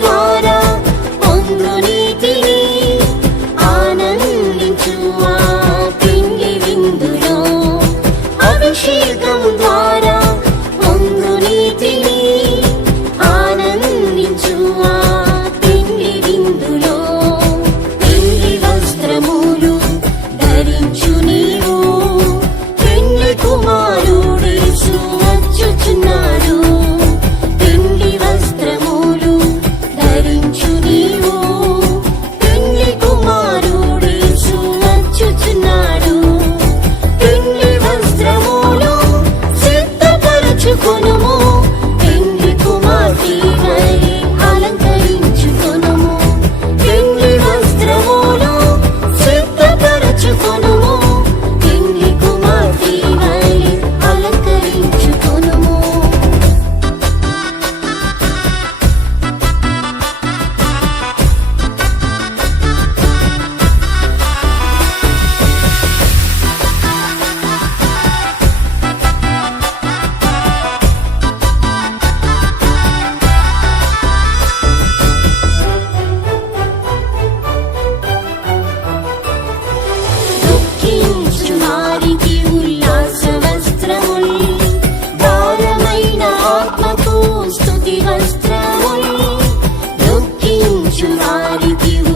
boy. I Mali Kiwi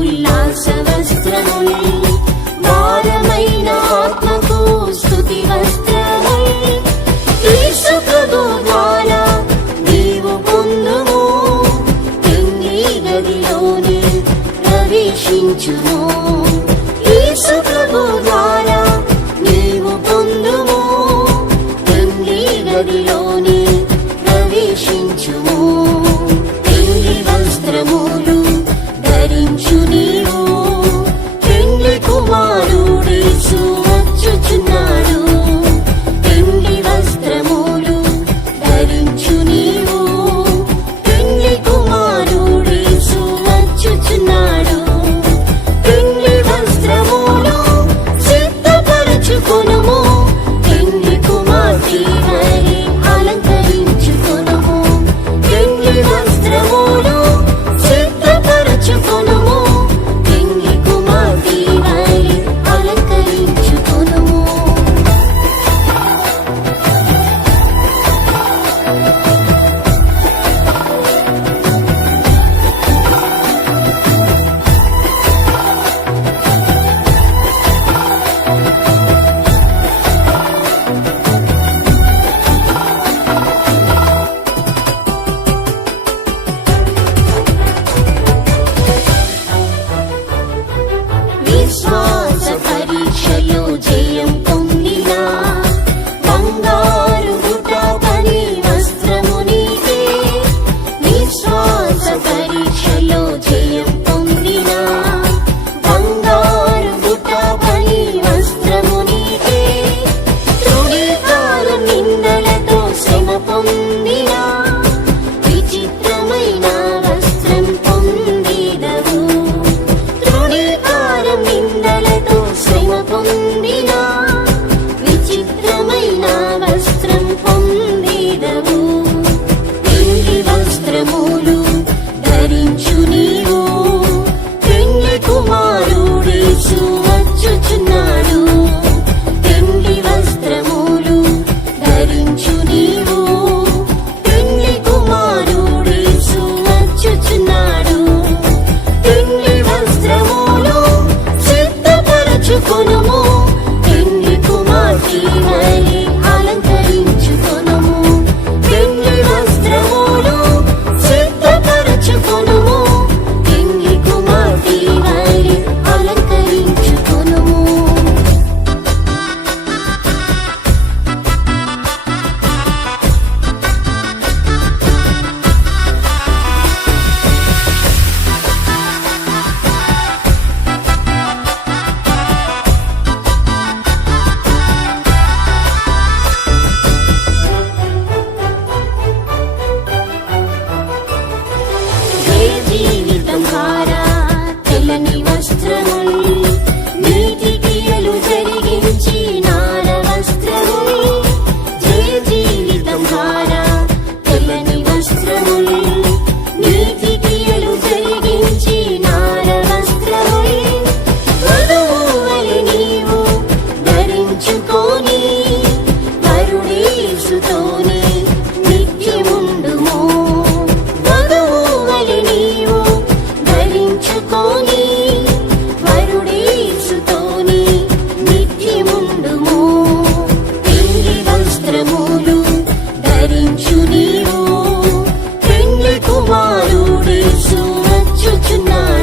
tonight.